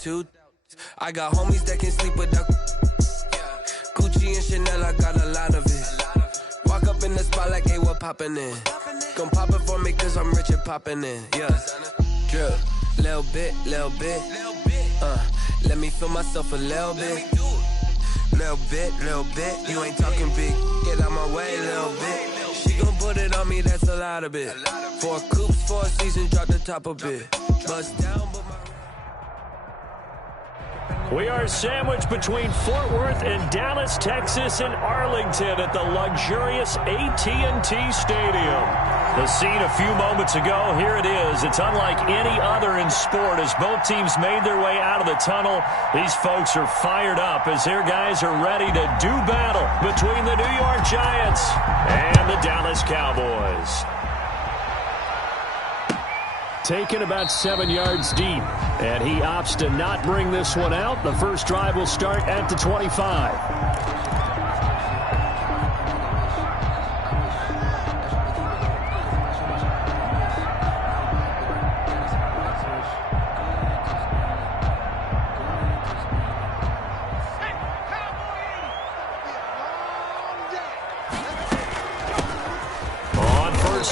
2. I got homies that can sleep without Gucci and Chanel, I got a lot of it. Walk up in the spot like, hey, what poppin' in? Gon' pop it for me cause I'm rich and poppin' in. Yeah, drip, little bit. Let me feel myself a little bit. Little bit. You ain't talking big. Get out my way, little bit. She gon' put it on me, that's a lot of it. 4 coops, 4 seasons, drop the top a bit. Bust down, but my... We are sandwiched between Fort Worth and Dallas, Texas, and Arlington at the luxurious AT&T Stadium. The scene a few moments ago, here it is. It's unlike any other in sport as both teams made their way out of the tunnel. These folks are fired up as their guys are ready to do battle between the New York Giants and the Dallas Cowboys. Taken about 7 yards deep, and he opts to not bring this one out. The first drive will start at the 25.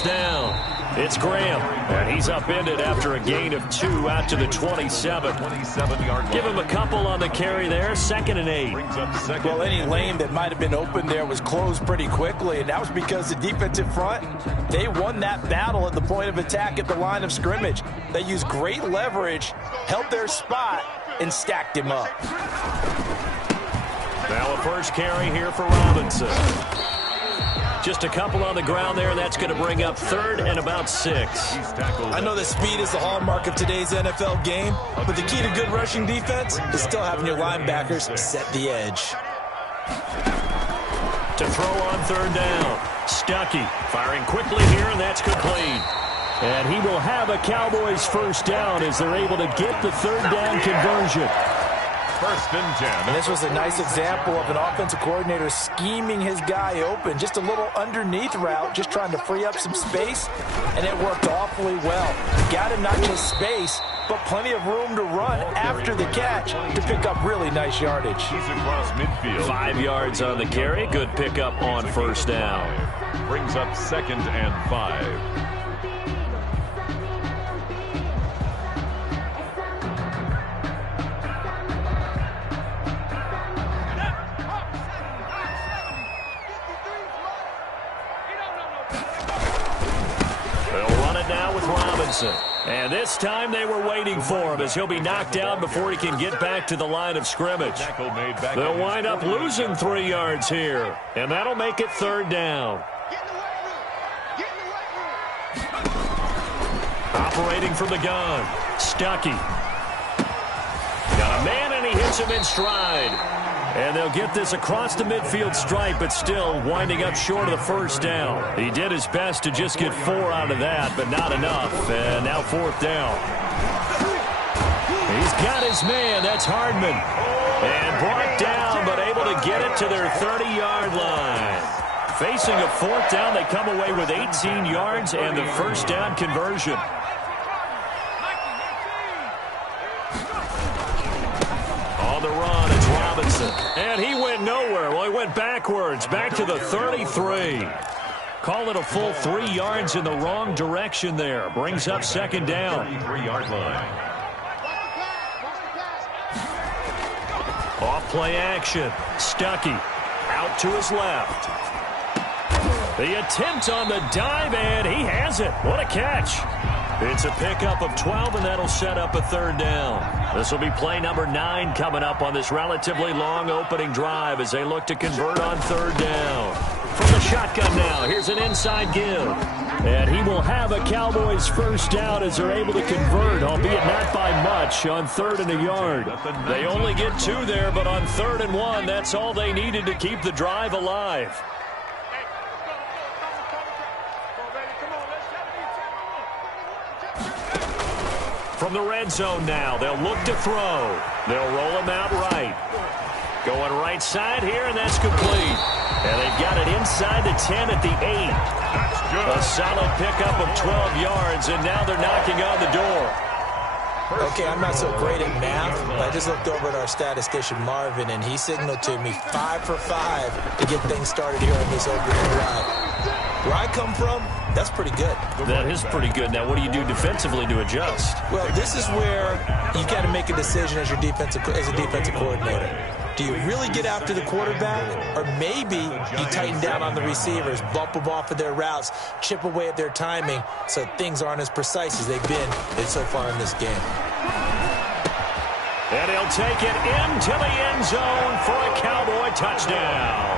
Down. It's Graham, and he's upended after a gain of 2 out to the 27. 27-yard. Give him a couple on the carry there, 2nd and 8. Well, any lane that might have been open there was closed pretty quickly, and that was because the defensive front, they won that battle at the point of attack at the line of scrimmage. They used great leverage, held their spot, and stacked him up. Now a first carry here for Robinson. Just a couple on the ground there, and that's going to bring up 3rd and about 6. I know that speed is the hallmark of today's NFL game, but the key to good rushing defense is still having your linebackers set the edge. To throw on 3rd down. Stuckey firing quickly here, and that's complete. And he will have a Cowboys first down as they're able to get the 3rd down conversion. 1st and 10. And this was a nice example of an offensive coordinator scheming his guy open. Just a little underneath route, just trying to free up some space, and it worked awfully well. Got him not just space, but plenty of room to run after the catch to pick up really nice yardage. He's across midfield. 5 yards on the carry. Good pickup on first down. Brings up 2nd and 5. And this time they were waiting for him as he'll be knocked down before he can get back to the line of scrimmage. They'll wind up losing 3 yards here, and that'll make it 3rd down. Operating from the gun, Stuckey. Got a man, and he hits him in stride. And they'll get this across the midfield stripe, but still winding up short of the first down. He did his best to just get 4 out of that, but not enough. And now 4th down. He's got his man. That's Hardman. And brought down, but able to get it to their 30-yard line. Facing a 4th down, they come away with 18 yards and the first down conversion. On the run, it's Robinson. And he went nowhere. Well, he went backwards, back to the 33. Call it a full 3 yards in the wrong direction there. Brings up 2nd down. 33-yard line. Off play action. Stuckey out to his left. The attempt on the dive, and he has it. What a catch. It's a pickup of 12, and that'll set up a 3rd down. This will be play number 9 coming up on this relatively long opening drive as they look to convert on 3rd down. From the shotgun now, here's an inside give. And he will have a Cowboys first down as they're able to convert, albeit not by much, on 3rd and a yard. They only get 2 there, but on 3rd and 1, that's all they needed to keep the drive alive. From the red zone now, they'll look to throw. They'll roll him out right. Going right side here, and that's complete. And they've got it inside the 10 at the 8. A solid pickup of 12 yards, and now they're knocking on the door. Okay, I'm not so great at math, but I just looked over at our statistician, Marvin, and he signaled to me 5 for 5 to get things started here on this opening drive. Where I come from, that's pretty good. That is pretty good. Now, what do you do defensively to adjust? Well, this is where you've got to make a decision as a defensive coordinator. Do you really get after the quarterback, or maybe you tighten down on the receivers, bump them off of their routes, chip away at their timing so things aren't as precise as they've been so far in this game? And he'll take it into the end zone for a Cowboy touchdown.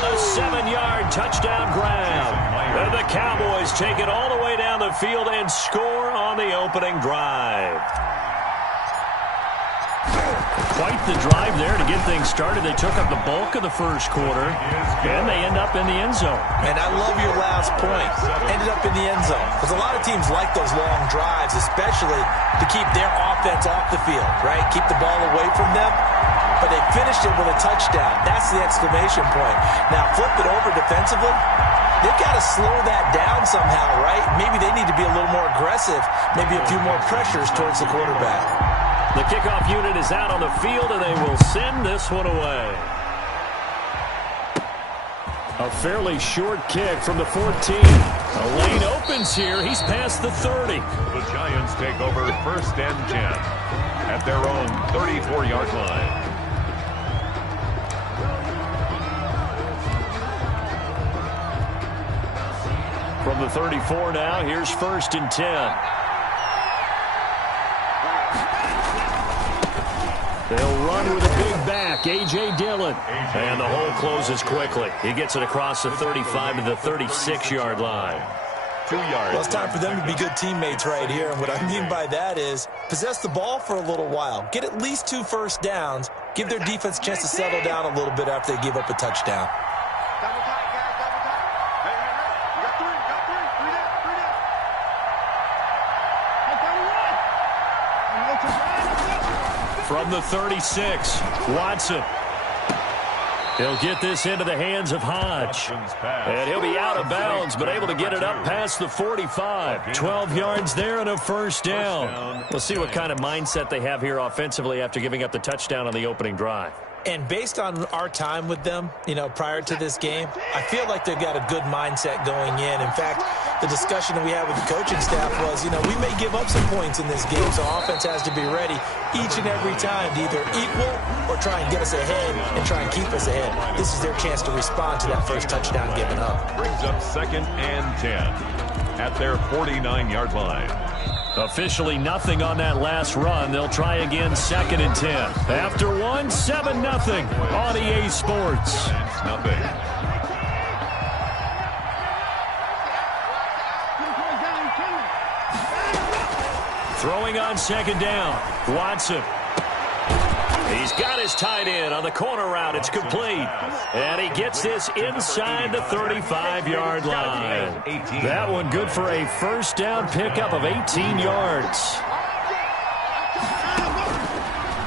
A 7-yard touchdown grab. And the Cowboys take it all the way down the field and score on the opening drive. Quite the drive there to get things started. They took up the bulk of the first quarter, and they end up in the end zone. And I love your last point. Ended up in the end zone. Because a lot of teams like those long drives, especially to keep their offense off the field, right? Keep the ball away from them. But they finished it with a touchdown. That's the exclamation point. Now, flip it over defensively. They've got to slow that down somehow, right? Maybe they need to be a little more aggressive. Maybe a few more pressures towards the quarterback. The kickoff unit is out on the field, and they will send this one away. A fairly short kick from the 14. A lane opens here. He's past the 30. The Giants take over 1st and 10 at their own 34-yard line. From the 34 now, here's 1st and 10. They'll run with a big back, A.J. Dillon. And the hole closes quickly. He gets it across the 35 to the 36-yard line. 2 yards. Well, it's time for them to be good teammates right here. And what I mean by that is possess the ball for a little while. Get at least 2 first downs. Give their defense a chance to settle down a little bit after they give up a touchdown. From the 36, Watson. He'll get this into the hands of Hodge. And he'll be out of bounds, but able to get it up past the 45. 12 yards there and a first down. We'll see what kind of mindset they have here offensively after giving up the touchdown on the opening drive. And based on our time with them, prior to this game, I feel like they've got a good mindset going in. In fact, the discussion that we had with the coaching staff was, we may give up some points in this game, so offense has to be ready each and every time to either equal or try and get us ahead and try and keep us ahead. This is their chance to respond to that first touchdown given up. Brings up 2nd and 10 at their 49-yard line. Officially nothing on that last run. They'll try again 2nd and 10. After one, 7-0 on EA Sports. Nothing. Throwing on 2nd down. Watson. He's got his tight end on the corner route. It's complete. And he gets this inside the 35-yard line. That one good for a first down pickup of 18 yards.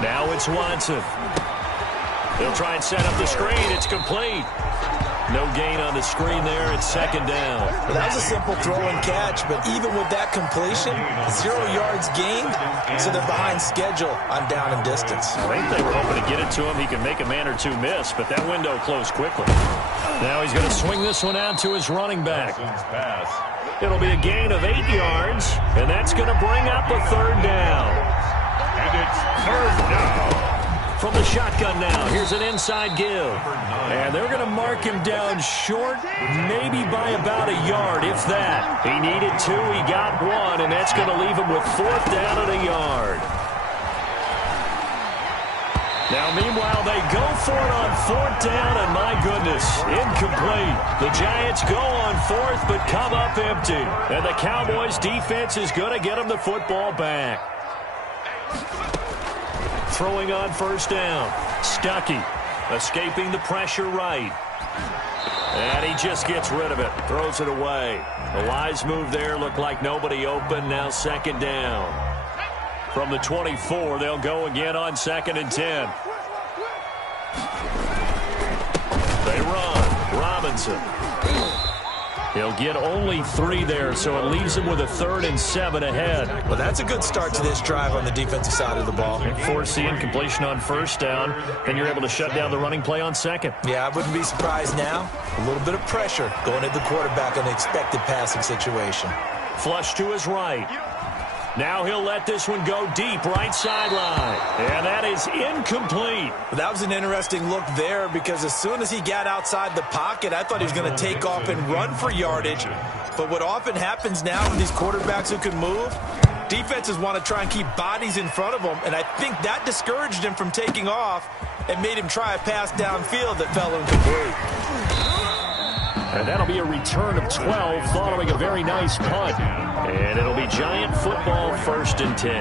Now it's Watson. He'll try and set up the screen. It's complete. No gain on the screen there. It's 2nd down. Well, that was a simple throw and catch, but even with that completion, 0 yards gained, so they're behind schedule on down and distance. I think they were hoping to get it to him. He can make a man or two miss, but that window closed quickly. Now he's going to swing this one out to his running back. It'll be a gain of 8 yards, and that's going to bring up a 3rd down. And it's 3rd down. From the shotgun now, here's an inside give. And they're going to mark him down short, maybe by about a yard, if that. He needed 2, he got 1, and that's going to leave him with 4th down and a yard. Now, meanwhile, they go for it on 4th down, and my goodness, incomplete. The Giants go on 4th, but come up empty. And the Cowboys' defense is going to get them the football back. Throwing on 1st down. Stuckey escaping the pressure right. And he just gets rid of it. Throws it away. A wise move there. Looked like nobody open. Now 2nd down. From the 24, they'll go again on 2nd and 10. They run. Robinson. He'll get only 3 there, so it leaves him with a 3rd and 7 ahead. Well, that's a good start to this drive on the defensive side of the ball. And force the incompletion on 1st down, then you're able to shut down the running play on 2nd. Yeah, I wouldn't be surprised now. A little bit of pressure going at the quarterback in an expected passing situation. Flush to his right. Now he'll let this one go deep, right sideline. And that is incomplete. That was an interesting look there because as soon as he got outside the pocket, I thought he was going to take off and run for yardage. But what often happens now with these quarterbacks who can move, defenses want to try and keep bodies in front of them, and I think that discouraged him from taking off and made him try a pass downfield that fell incomplete. And that'll be a return of 12 following a very nice punt. And it'll be Giant football, 1st and 10.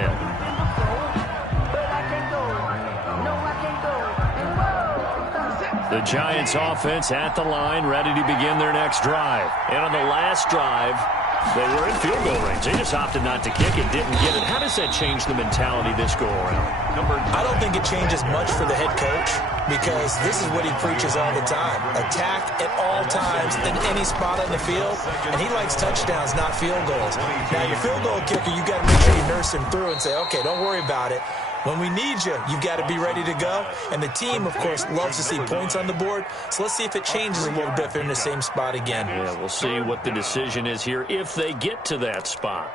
The Giants offense at the line, ready to begin their next drive. And on the last drive, they were in field goal range. They just opted not to kick it, didn't get it. How does that change the mentality this go-around? I don't think it changes much for the head coach because this is what he preaches all the time. Attack at all times in any spot on the field, and he likes touchdowns, not field goals. Now, your field goal kicker, you got to make sure you nurse him through and say, okay, don't worry about it. When we need you, you've got to be ready to go. And the team, of course, loves to see points on the board. So let's see if it changes a little bit if they're in the same spot again. Yeah, we'll see what the decision is here if they get to that spot.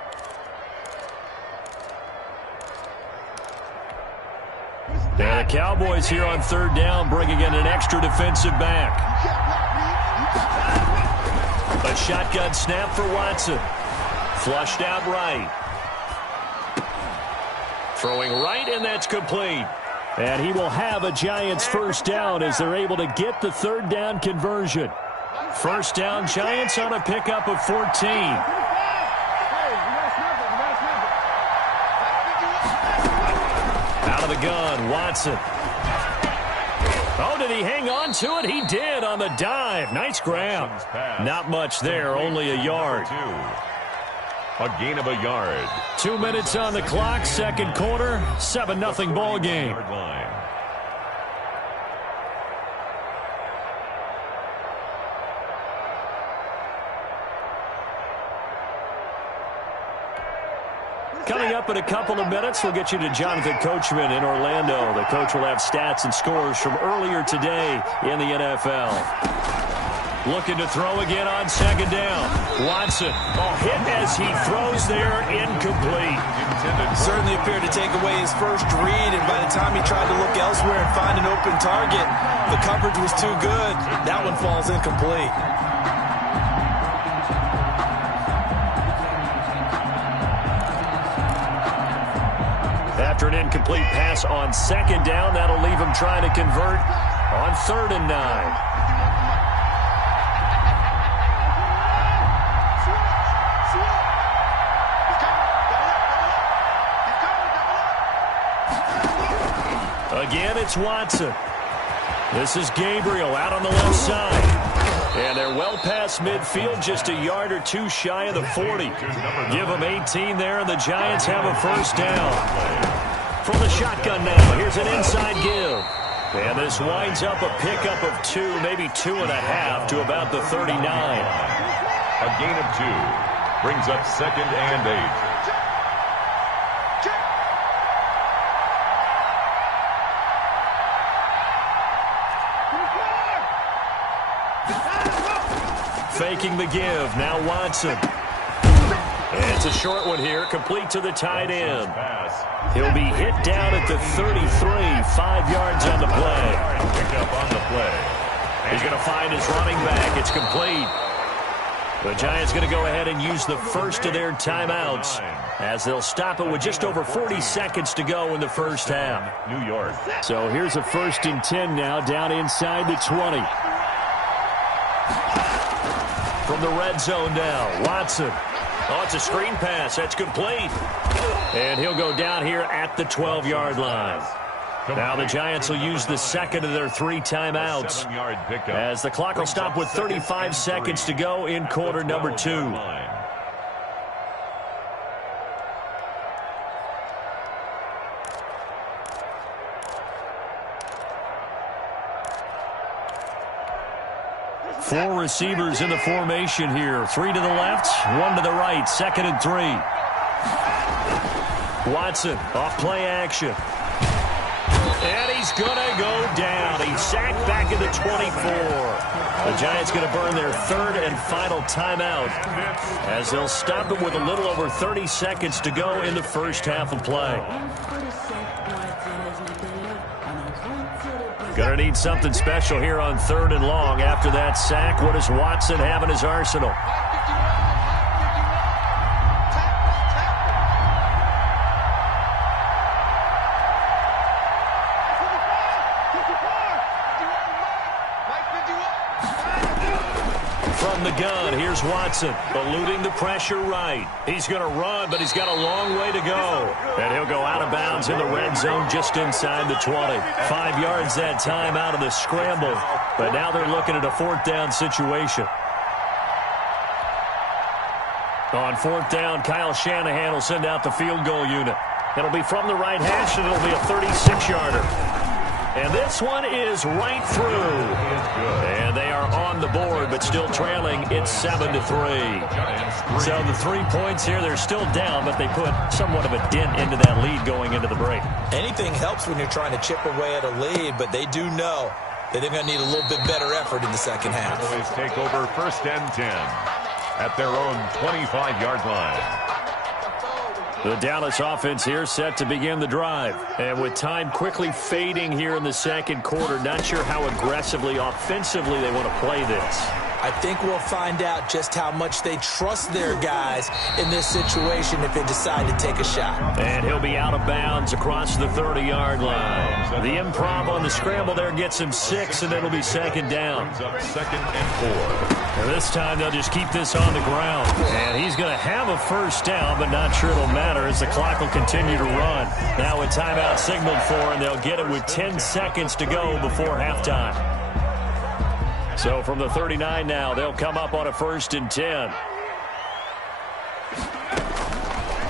And the Cowboys here on 3rd down, bringing in an extra defensive back. A shotgun snap for Watson. Flushed out right. Throwing right, and that's complete. And he will have a Giants 1st down as they're able to get the 3rd down conversion. 1st down, Giants on a pickup of 14. Out of the gun, Watson. Oh, did he hang on to it? He did on the dive. Nice grab. Not much there, only a yard. A gain of a yard. 2 minutes on the clock, 2nd quarter, 7-0 ball game. Coming up in a couple of minutes, we'll get you to Jonathan Coachman in Orlando. The coach will have stats and scores from earlier today in the NFL. Looking to throw again on 2nd down. Watson, hit as he throws there, incomplete. Certainly appeared to take away his first read, and by the time he tried to look elsewhere and find an open target, the coverage was too good. That one falls incomplete. After an incomplete pass on 2nd down, that'll leave him trying to convert on 3rd and 9. Again, it's Watson. This is Gabriel out on the left side. And they're well past midfield, just a yard or two shy of the 40. Give them 18 there, and the Giants have a 1st down. From the shotgun now, here's an inside give. And this winds up a pickup of 2, maybe 2.5 to about the 39. A gain of 2. Brings up 2nd and 8. Faking the give. Now Watson. And it's a short one here, complete to the tight end. He'll be hit down at the 33, 5 yards on the play. Picked up on the play. He's going to find his running back. It's complete. The Giants going to go ahead and use the first of their timeouts as they'll stop it with just over 40 seconds to go in the first half. New York. So here's a 1st and 10 now, down inside the 20. From the red zone now, Watson. Oh, it's a screen pass. That's complete. And he'll go down here at the 12-yard line. Now the Giants will use the second of their 3 timeouts as the clock will stop with 35 seconds to go in quarter number 2. 4 receivers in the formation here. 3 to the left, 1 to the right. 2nd and 3. Watson off play action. And he's going to go down. He's sacked back into 24. The Giants going to burn their 3rd and final timeout as they'll stop it with a little over 30 seconds to go in the first half of play. Going to need something special here on 3rd and long after that sack. What does Watson have in his arsenal? From the gun, here's Watson, eluding the pressure right. He's going to run, but he's got a long way to go. And he'll go out of bounds in the red zone just inside the 20. 5 yards that time out of the scramble. But now they're looking at a 4th down situation. On 4th down, Kyle Shanahan will send out the field goal unit. It'll be from the right hash, and it'll be a 36-yarder. And this one is right through. And they are on the board, but still trailing. It's 7-3. So the 3 points here, they're still down, but they put somewhat of a dent into that lead going into the break. Anything helps when you're trying to chip away at a lead, but they do know that they're going to need a little bit better effort in the second half. Cowboys take over 1st and 10 at their own 25-yard line. The Dallas offense here set to begin the drive. And with time quickly fading here in the second quarter, not sure how aggressively, offensively they want to play this. I think we'll find out just how much they trust their guys in this situation if they decide to take a shot. And he'll be out of bounds across the 30-yard line. The improv on the scramble there gets him 6, and it'll be 2nd down. 2nd and 4. And this time they'll just keep this on the ground. And he's going to have a 1st down, but not sure it'll matter as the clock will continue to run. Now with timeout signaled for, and they'll get it with 10 seconds to go before halftime. So from the 39 now, they'll come up on a 1st and 10.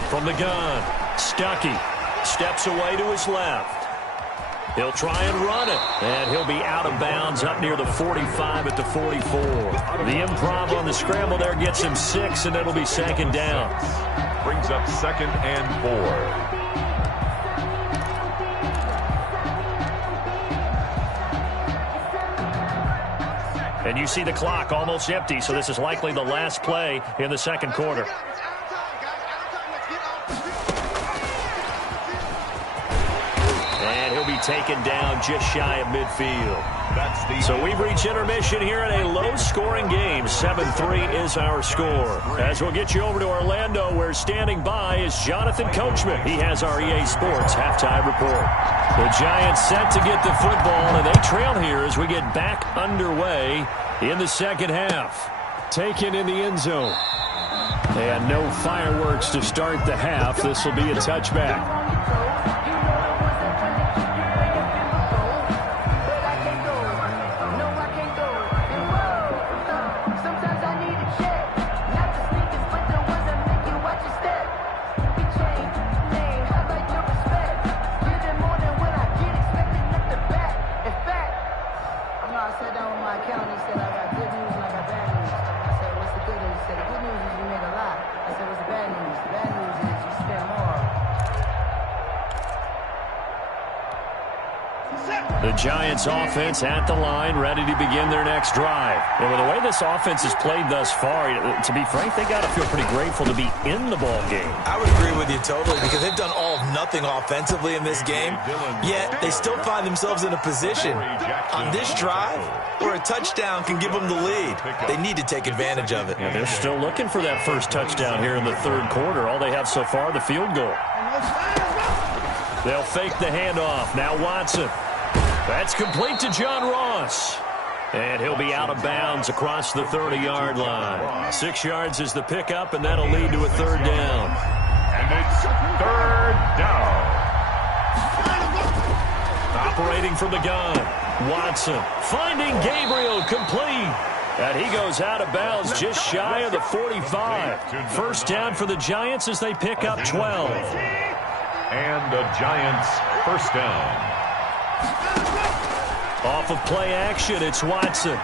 From the gun, Stuckey steps away to his left. He'll try and run it, and he'll be out of bounds up near the 45 at the 44. The improv on the scramble there gets him 6, and it'll be 2nd down. Brings up 2nd and 4. And you see the clock almost empty, so this is likely the last play in the second quarter. And he'll be taken down just shy of midfield. So we've reached intermission here in a low-scoring game. 7-3 is our score. As we'll get you over to Orlando, where standing by is Jonathan Coachman. He has our EA Sports halftime report. The Giants set to get the football, and they trail here as we get back underway in the second half. Taken in the end zone. And no fireworks to start the half. This will be a touchback. The Giants offense at the line, ready to begin their next drive. And with the way this offense has played thus far, to be frank, they got to feel pretty grateful to be in the ball game. I would agree with you totally, because they've done all of nothing offensively in this game, yet they still find themselves in a position on this drive where a touchdown can give them the lead. They need to take advantage of it. Yeah, they're still looking for that first touchdown here in the third quarter. All they have so far, the field goal. They'll fake the handoff. Now Watson. That's complete to John Ross. And he'll be out of bounds across the 30-yard line. 6 yards is the pickup, and that'll lead to a 3rd down. And it's 3rd down. Operating from the gun, Watson finding Gabriel complete. And he goes out of bounds just shy of the 45. 1st down for the Giants as they pick up 12. And the Giants 1st down. Off of play action, it's Watson.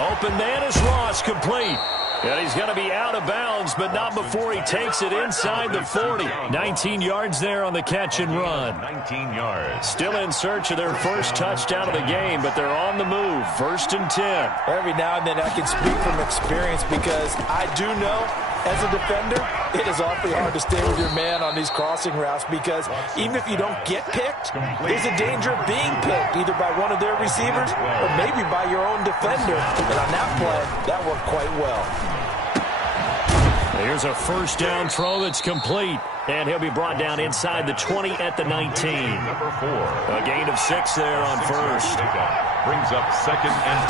Open man is Ross, complete. And he's going to be out of bounds, but not before he takes it inside the 40. 19 yards there on the catch and run. 19 yards. Still in search of their first touchdown of the game, but they're on the move. 1st and 10. Every now and then I can speak from experience because I do know, as a defender, it is awfully hard to stay with your man on these crossing routes because even if you don't get picked, there's a danger of being picked either by one of their receivers or maybe by your own defender. And on that play, that worked quite well. Here's a first down throw that's complete. And he'll be brought down inside the 20 at the 19. Number 4. A gain of 6 there on first. Brings up 2nd and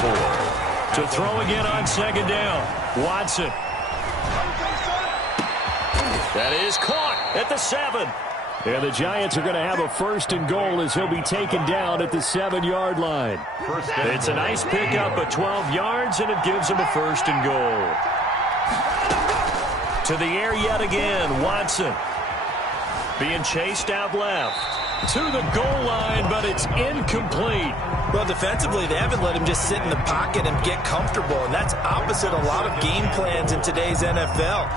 4. To throw again on 2nd down. Watson. That is caught at the 7. And the Giants are going to have a 1st and goal as he'll be taken down at the 7-yard line. It's a nice pickup of 12 yards, and it gives him a 1st and goal. To the air yet again, Watson. Being chased out left. To the goal line, but it's incomplete. Well, defensively, they haven't let him just sit in the pocket and get comfortable, and that's opposite a lot of game plans in today's NFL.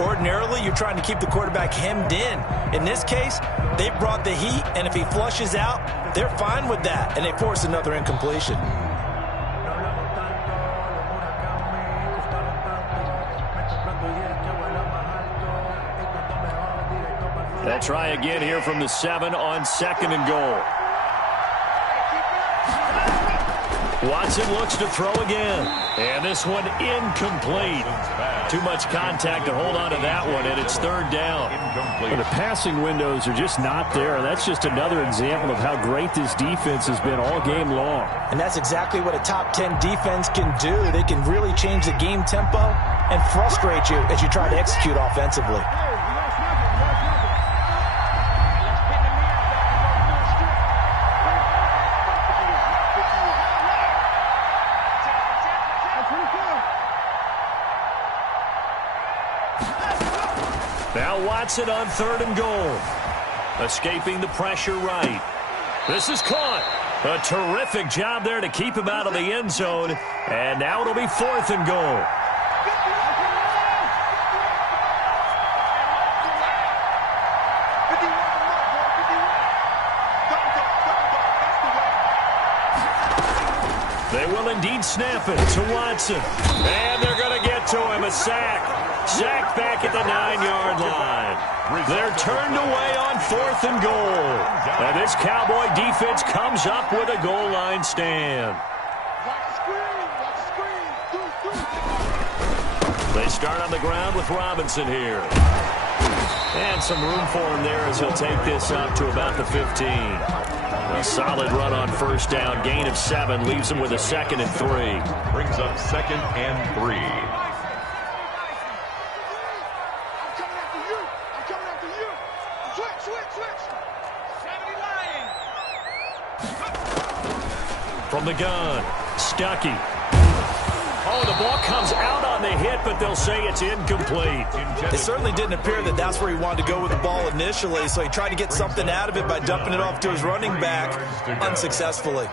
Ordinarily, you're trying to keep the quarterback hemmed in. In this case, they brought the heat, and if he flushes out, they're fine with that, and they force another incompletion. They'll try again here from the 7 on 2nd and goal. Watson looks to throw again. And this one incomplete. Too much contact to hold on to that one, and it's 3rd down. Incomplete. The passing windows are just not there. That's just another example of how great this defense has been all game long. And that's exactly what a top 10 defense can do. They can really change the game tempo and frustrate you as you try to execute offensively. Now Watson on 3rd and goal. Escaping the pressure right. This is caught. A terrific job there to keep him out of the end zone. And now it'll be 4th and goal. They will indeed snap it to Watson. And they're going to get to him. A sack. Sacked back at the 9-yard line. They're turned away on 4th and goal. And this Cowboy defense comes up with a goal line stand. They start on the ground with Robinson here. And some room for him there as he'll take this up to about the 15. A solid run on 1st down. Gain of 7 leaves him with a 2nd and 3. Brings up 2nd and 3. From the gun, Stuckey. Oh, the ball comes out on the hit, but they'll say it's incomplete. It certainly didn't appear that that's where he wanted to go with the ball initially, so he tried to get something out of it by dumping it off to his running back unsuccessfully.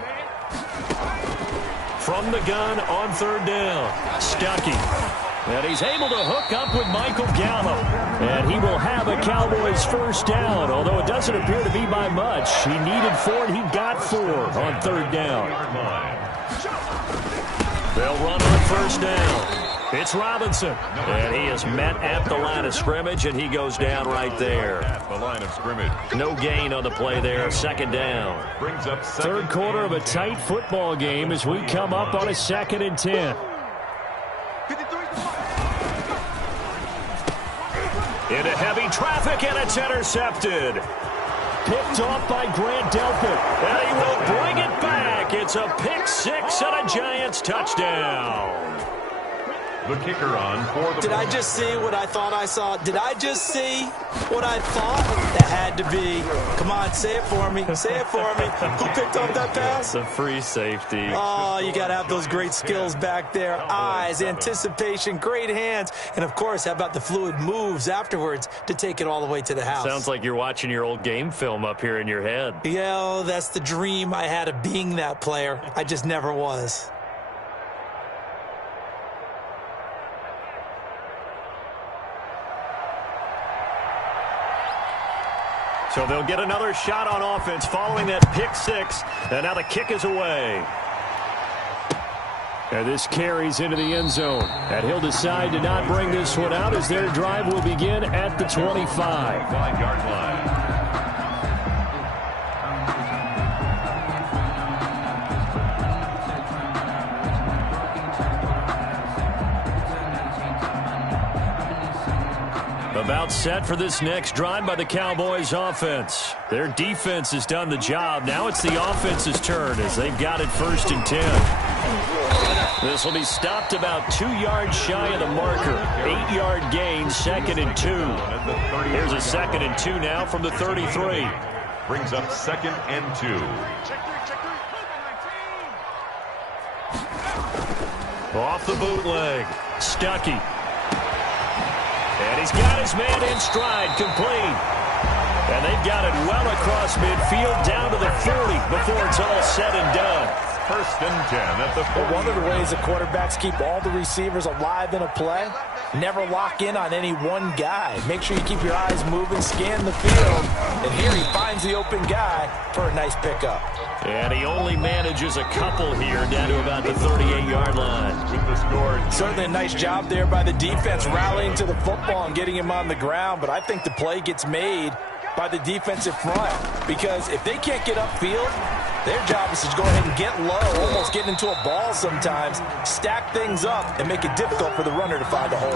From the gun on 3rd down, Stuckey. And he's able to hook up with Michael Gallup. And he will have a Cowboys 1st down, although it doesn't appear to be by much. He needed 4, and he got 4 on 3rd down. They'll run on 1st down. It's Robinson. And he is met at the line of scrimmage, and he goes down right there. At the line of scrimmage. No gain on the play there. 2nd down. Brings up 3rd quarter of a tight football game as we come up on a 2nd and 10. Into heavy traffic, and it's intercepted. Picked off by Grant Delpit. And he will bring it back. It's a pick 6 and a Giants touchdown. The kicker on for the... Did I just see what I thought I saw? Did I just see what I thought? That had to be. Come on, say it for me. Say it for me. Who picked up that pass? It's a free safety. Oh, you got to have those great skills back there. Eyes, anticipation, great hands. And, of course, how about the fluid moves afterwards to take it all the way to the house? Sounds like you're watching your old game film up here in your head. Yeah, that's the dream I had of being that player. I just never was. So they'll get another shot on offense following that pick six. And now the kick is away. And this carries into the end zone. And he'll decide to not bring this one out as their drive will begin at the 25. 5-yard line. About set for this next drive by the Cowboys offense. Their defense has done the job. Now it's the offense's turn as they've got it 1st and 10. This will be stopped about 2 yards shy of the marker. 8-yard gain, 2nd and 2. Here's a 2nd and 2 now from the 33. Brings up 2nd and 2. Off the bootleg. Stuckey. And he's got his man in stride, complete. And they've got it well across midfield down to the 40 before it's all said and done. 1st and 10 at the 40. One of the ways the quarterbacks keep all the receivers alive in a play, never lock in on any one guy. Make sure you keep your eyes moving, scan the field. And here he finds the open guy for a nice pickup. And he only manages a couple here down to about the 38-yard line. With the score. Certainly a nice job there by the defense rallying to the football and getting him on the ground. But I think the play gets made by the defensive front. Because if they can't get upfield, their job is to go ahead and get low, almost get into a ball sometimes, stack things up, and make it difficult for the runner to find a hole.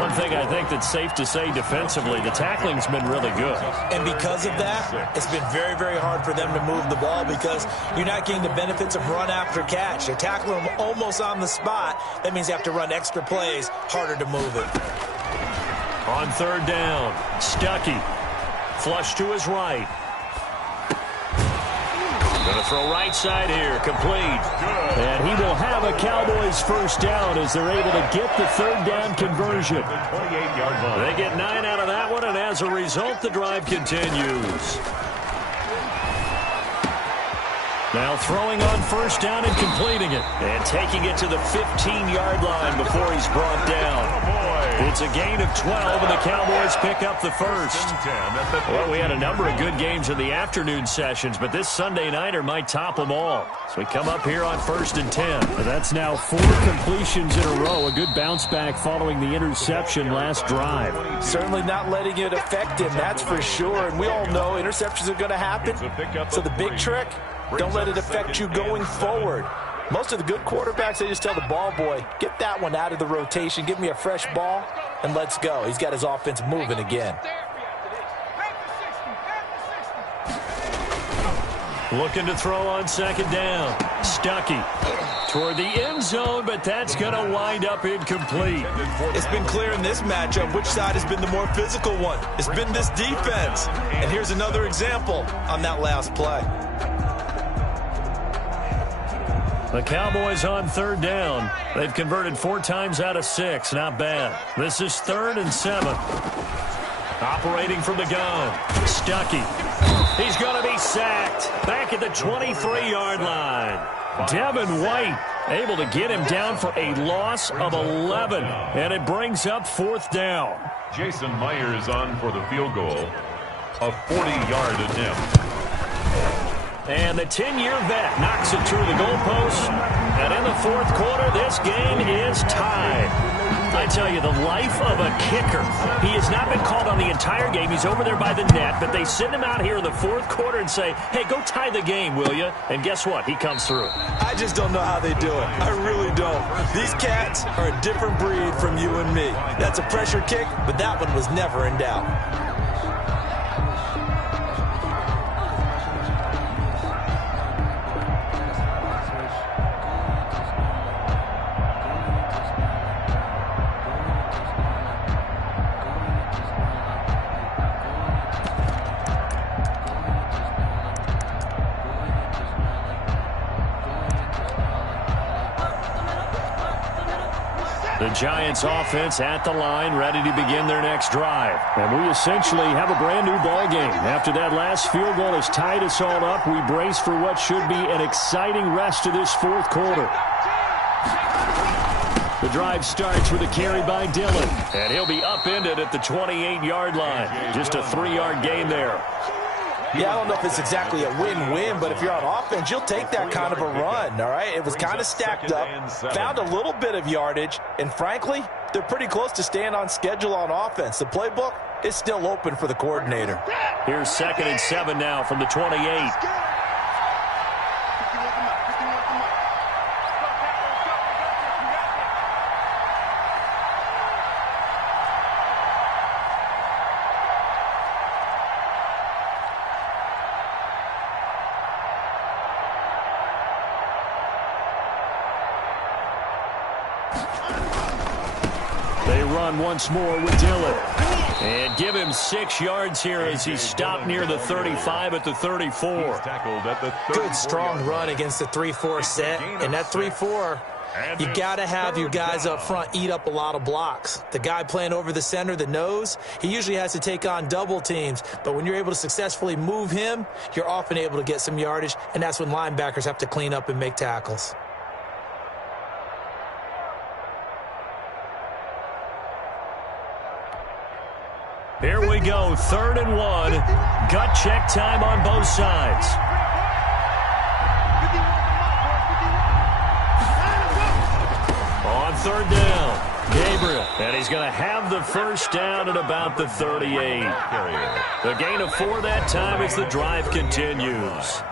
One thing I think that's safe to say defensively, the tackling's been really good. And because of that, it's been very, very hard for them to move the ball because you're not getting the benefits of run after catch. They're tackling them almost on the spot. That means they have to run extra plays, harder to move it. On 3rd down, Stuckey. Flush to his right. Going to throw right side here, complete. And he will have a Cowboys 1st down as they're able to get the 3rd down conversion. 28-yard line. They get 9 out of that one, and as a result, the drive continues. Now throwing on 1st down and completing it. And taking it to the 15-yard line before he's brought down. It's a gain of 12, and the Cowboys pick up the 1st. Well, we had a number of good games in the afternoon sessions, but this Sunday nighter might top them all. So we come up here on 1st and 10. That's now 4 completions in a row. A good bounce back following the interception last drive. Certainly not letting it affect him, that's for sure. And we all know interceptions are going to happen. So the big trick, don't let it affect you going forward. Most of the good quarterbacks, they just tell the ball boy, get that one out of the rotation, give me a fresh ball, and let's go. He's got his offense moving again. Looking to throw on 2nd down. Stuckey toward the end zone, but that's going to wind up incomplete. It's been clear in this matchup which side has been the more physical one. It's been this defense. And here's another example on that last play. The Cowboys on 3rd down. They've converted 4 times out of 6. Not bad. This is 3rd and 7. Operating from the gun. Stuckey. He's going to be sacked. Back at the 23-yard line. Devin White able to get him down for a loss of 11. And it brings up 4th down. Jason Myers on for the field goal. A 40-yard attempt. And the 10-year vet knocks it through the goalpost. And in the 4th quarter, this game is tied. I tell you, the life of a kicker. He has not been called on the entire game. He's over there by the net, but they send him out here in the 4th quarter and say, hey, go tie the game, will you? And guess what? He comes through. I just don't know how they do it. I really don't. These cats are a different breed from you and me. That's a pressure kick, but that one was never in doubt. The Giants offense at the line, ready to begin their next drive. And we essentially have a brand new ball game. After that last field goal has tied us all up, we brace for what should be an exciting rest of this 4th quarter. The drive starts with a carry by Dillon. And he'll be upended at the 28-yard line. Just a 3-yard gain there. Yeah, I don't know if it's exactly a win-win, but if you're on offense, you'll take that kind of a run, all right? It was kind of stacked up, found a little bit of yardage, and frankly, they're pretty close to staying on schedule on offense. The playbook is still open for the coordinator. Here's 2nd and 7 now from the 28. They run once more with Dillon. And give him 6 yards here as he stopped near the 35 at the 34. Good, strong run against the 3-4 set. And that 3-4, you got to have your guys up front eat up a lot of blocks. The guy playing over the center, the nose, he usually has to take on double teams. But when you're able to successfully move him, you're often able to get some yardage. And that's when linebackers have to clean up and make tackles. Here we go, 3rd and 1. Gut check time on both sides. On 3rd down, Gabriel. And he's going to have the first down at about the 38. The gain of 4 that time as the drive continues.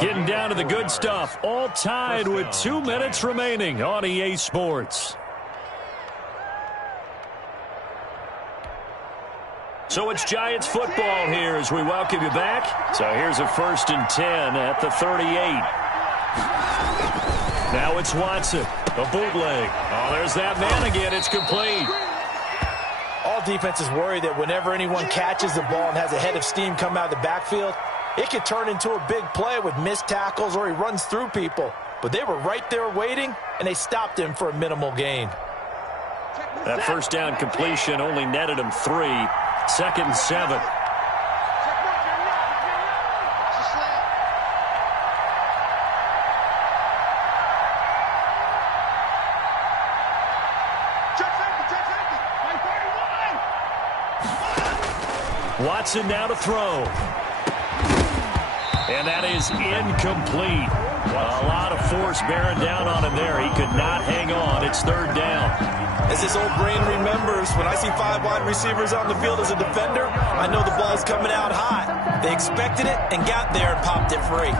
Getting down to the good stuff, all tied with 2 minutes remaining on EA Sports. So it's Giants football here as we welcome you back. So here's a 1st and 10 at the 38. Now it's Watson, a bootleg. Oh, there's that man again. It's complete. All defenses worry that whenever anyone catches the ball and has a head of steam come out of the backfield, it could turn into a big play with missed tackles or he runs through people. But they were right there waiting, and they stopped him for a minimal gain. That first down completion only netted him 3. 2nd and 7. Watson now to throw. And that is incomplete. A lot of force bearing down on him there. He could not hang on. It's 3rd down. As his old brain remembers, when I see 5 wide receivers on the field as a defender, I know the ball's coming out hot. They expected it and got there and popped it free.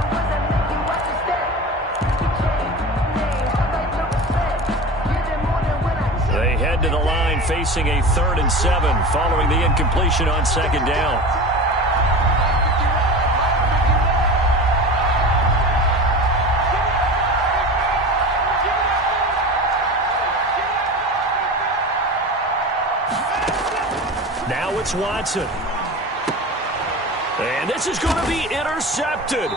They head to the line facing a 3rd and 7 following the incompletion on 2nd down. Now it's Watson. And this is going to be intercepted.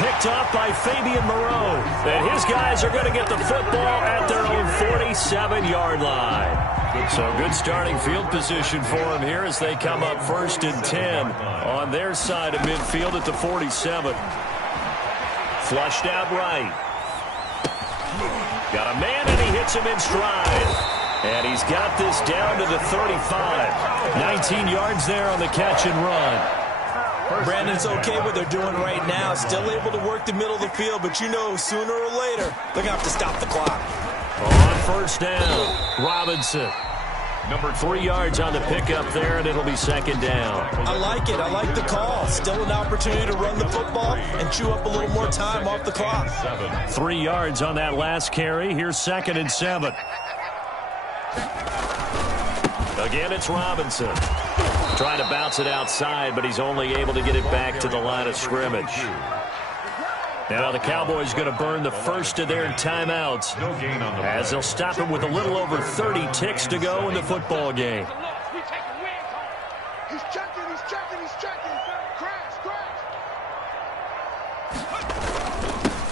Picked off by Fabian Moreau. And his guys are going to get the football at their own 47-yard line. So good starting field position for them here as they come up 1st and 10 on their side of midfield at the 47. Flushed out right. Got a man and he hits him in stride. And he's got this down to the 35. 19 yards there on the catch and run. Brandon's okay what they're doing right now. Still able to work the middle of the field, but you know sooner or later they're going to have to stop the clock. On 1st down, Robinson. 3 yards on the pickup there, and it'll be 2nd down. I like it. I like the call. Still an opportunity to run the football and chew up a little more time off the clock. 3 yards on that last carry. Here's 2nd and 7. Again, it's Robinson. Trying to bounce it outside, but he's only able to get it back to the line of scrimmage. Now the Cowboys going to burn the first of their timeouts as they'll stop it with a little over 30 ticks to go in the football game. He's checking.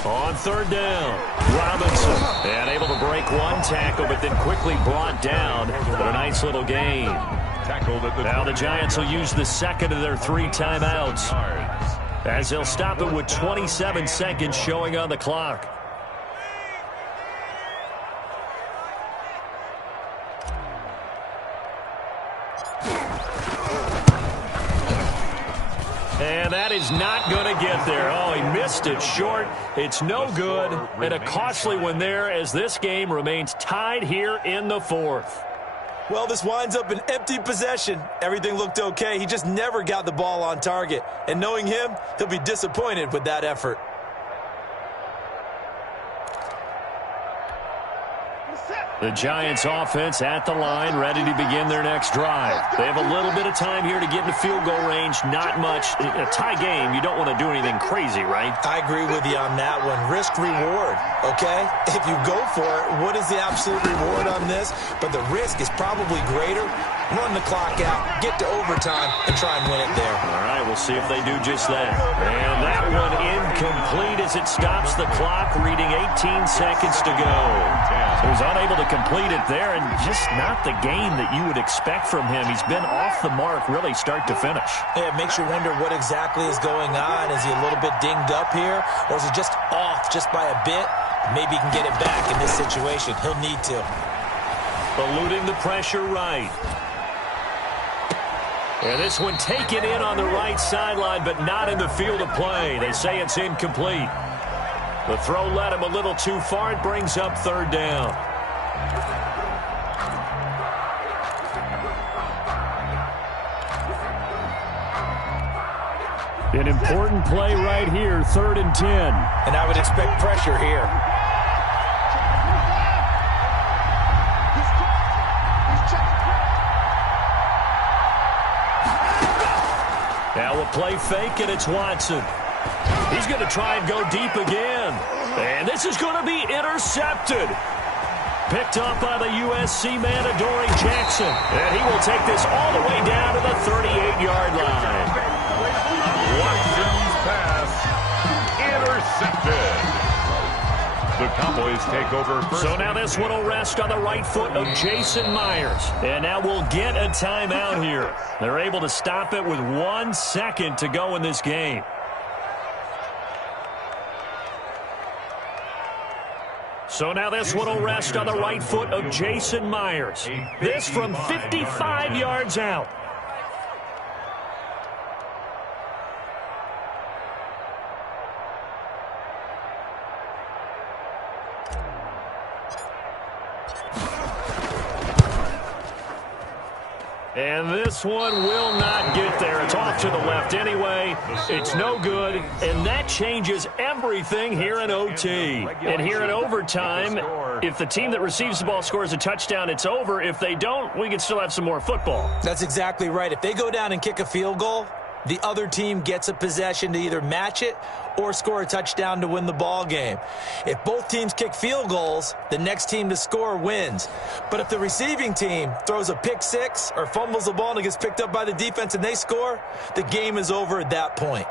On 3rd down, Robinson. And able to break one tackle, but then quickly brought down. But a nice little gain. Now the Giants will use the second of their 3 timeouts as they'll stop it with 27 seconds showing on the clock. And And that is not going to get there. Oh, he missed it short. It's no good. And a costly one there as this game remains tied here in the fourth. Well, this winds up an empty possession. Everything looked okay. He just never got the ball on target. And knowing him, he'll be disappointed with that effort. The Giants offense at the line, ready to begin their next drive. They have a little bit of time here to get into field goal range. Not much. In a tie game, you don't want to do anything crazy, right? I agree with you on that one. Risk reward, okay? If you go for it, what is the absolute reward on this? But the risk is probably greater. Run the clock out, get to overtime, and try and win it there. All right, we'll see if they do just that. And that one incomplete as it stops the clock, reading 18 seconds to go. He was unable to complete it there, and just not the game that you would expect from him. He's been off the mark really start to finish. Yeah, it makes you wonder what exactly is going on. Is he a little bit dinged up here, or is he just off just by a bit? Maybe he can get it back in this situation. He'll need to. Eluding the pressure right. And this one taken in on the right sideline, but not in the field of play. They say it's incomplete. The throw led him a little too far. It brings up third down. An important play right here, 3rd and 10. And I would expect pressure here. Now a play fake, and it's Watson. He's going to try and go deep again. And this is going to be intercepted. Picked up by the USC man, Adoree Jackson. And he will take this all the way down to the 38-yard line. Watson's pass intercepted. The Cowboys take over first. So now this one will rest on the right foot of Jason Myers. And now we'll get a timeout here. They're able to stop it with 1 second to go in this game. So now this one will rest on the right foot of Jason Myers. This from 55 yards out. And this one will not get there. It's off to the left anyway. It's no good. And that changes everything here in OT. And here in overtime, if the team that receives the ball scores a touchdown, it's over. If they don't, we can still have some more football. That's exactly right. If they go down and kick a field goal, the other team gets a possession to either match it or score a touchdown to win the ball game. If both teams kick field goals, the next team to score wins. But if the receiving team throws a pick six or fumbles the ball and it gets picked up by the defense and they score, the game is over at that point.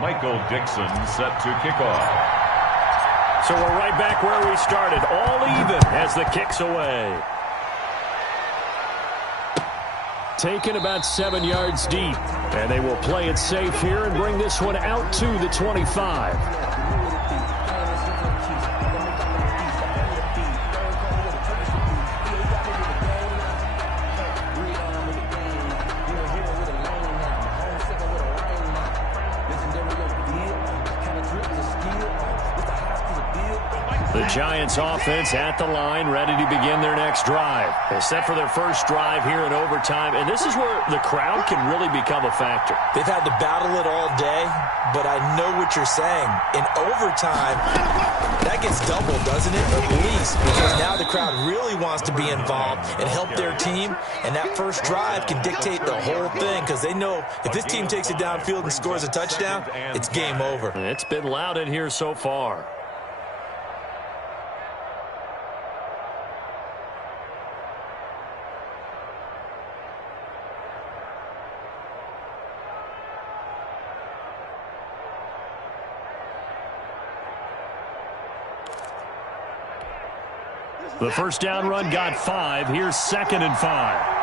Michael Dixon set to kick off. So we're right back where we started, all even as the kick's away. Taken about 7 yards deep. And they will play it safe here and bring this one out to the 25. The Giants offense at the line, ready to begin their next drive. They set for their first drive here in overtime, and this is where the crowd can really become a factor. They've had to battle it all day, but I know what you're saying. In overtime, that gets doubled, doesn't it? At least, because now the crowd really wants to be involved and help their team, and that first drive can dictate the whole thing because they know if this team takes it downfield and scores a touchdown, it's game over. It's been loud in here so far. The first down run got 5. Here's 2nd and 5.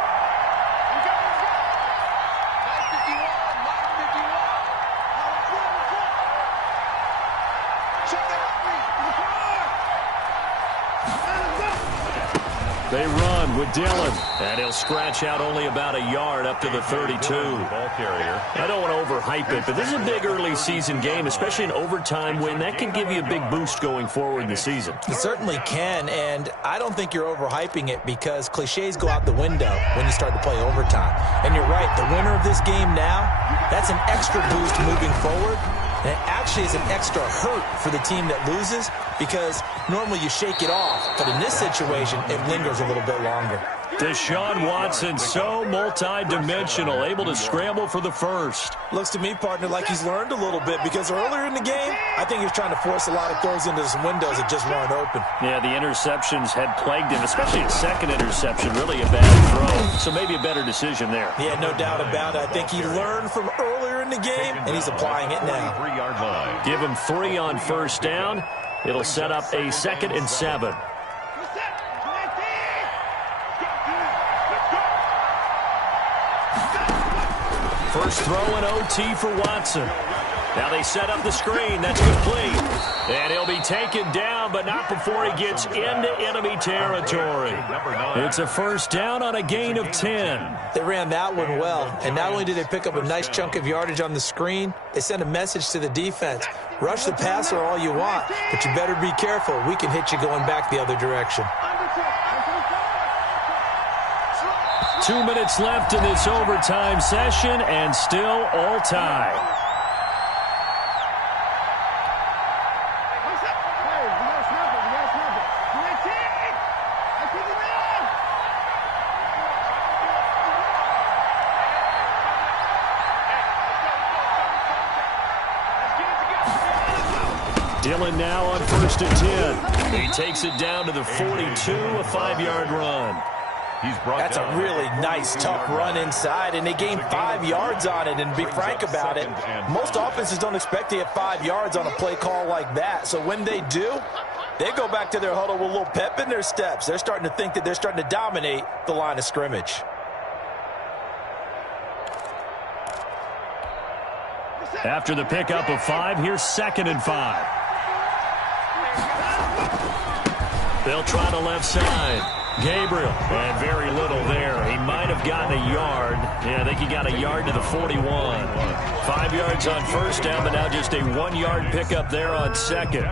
They run with Dillon. And he'll scratch out only about a yard up to the 32. Ball carrier. I don't want to overhype it, but this is a big early season game, especially an overtime win. That can give you a big boost going forward in the season. It certainly can, and I don't think you're overhyping it because cliches go out the window when you start to play overtime. And you're right, the winner of this game now, that's an extra boost moving forward. And it actually is an extra hurt for the team that loses because normally you shake it off. But in this situation, it lingers a little bit longer. Deshaun Watson, so multi-dimensional, able to scramble for the first. Looks to me, partner, like he's learned a little bit because earlier in the game, I think he was trying to force a lot of throws into some windows that just weren't open. Yeah, the interceptions had plagued him, especially his second interception, really a bad throw. So maybe a better decision there. Yeah, no doubt about it. I think he learned from earlier in the game, and he's applying it now. 3-yard line. Give him 3 on first down. It'll set up a 2nd and 7. First throw in OT for Watson. Now they set up the screen. That's complete. And he'll be taken down, but not before he gets into enemy territory. It's a first down on a gain of 10. They ran that one well, and not only did they pick up a nice chunk of yardage on the screen, they sent a message to the defense. Rush the passer all you want, but you better be careful. We can hit you going back the other direction. 2 minutes left in this overtime session, and still all tied. Dillon now on 1st and 10. He takes it down to the 42, a 5-yard run. That's a really nice, tough run inside, and they gained 5 yards on it. And to be frank about it, most offenses don't expect to get 5 yards on a play call like that. So when they do, they go back to their huddle with a little pep in their steps. They're starting to think that they're starting to dominate the line of scrimmage. After the pickup of 5, here's 2nd and 5. They'll try the left side. Gabriel, and very little there. He might have gotten a yard. Yeah, I think he got a yard to the 41. 5 yards on first down, but now just a 1-yard pickup there on 2nd.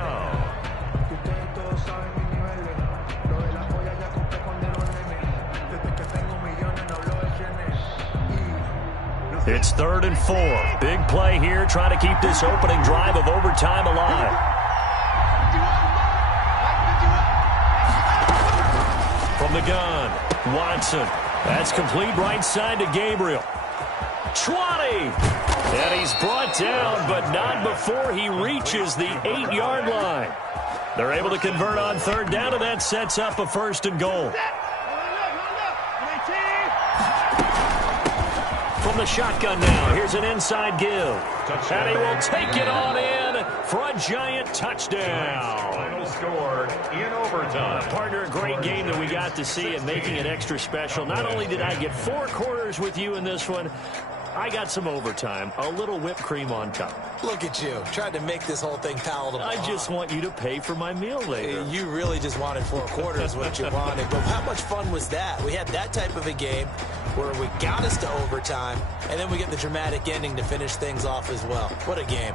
It's 3rd and 4. Big play here, trying to keep this opening drive of overtime alive. From the gun, Watson. That's complete right side to Gabriel. 20. And he's brought down, but not before he reaches the 8-yard line. They're able to convert on 3rd down, and that sets up a 1st and goal. From the shotgun now, here's an inside give. And he will take it on in for a giant touchdown. Final score in overtime. Partner, a great game that we got to see and making it extra special. Not only did I get 4 quarters with you in this one, I got some overtime, a little whipped cream on top. Look at you, trying to make this whole thing palatable. I just want you to pay for my meal later. You really just wanted 4 quarters, what you wanted. But how much fun was that? We had that type of a game where we got us to overtime, and then we get the dramatic ending to finish things off as well. What a game.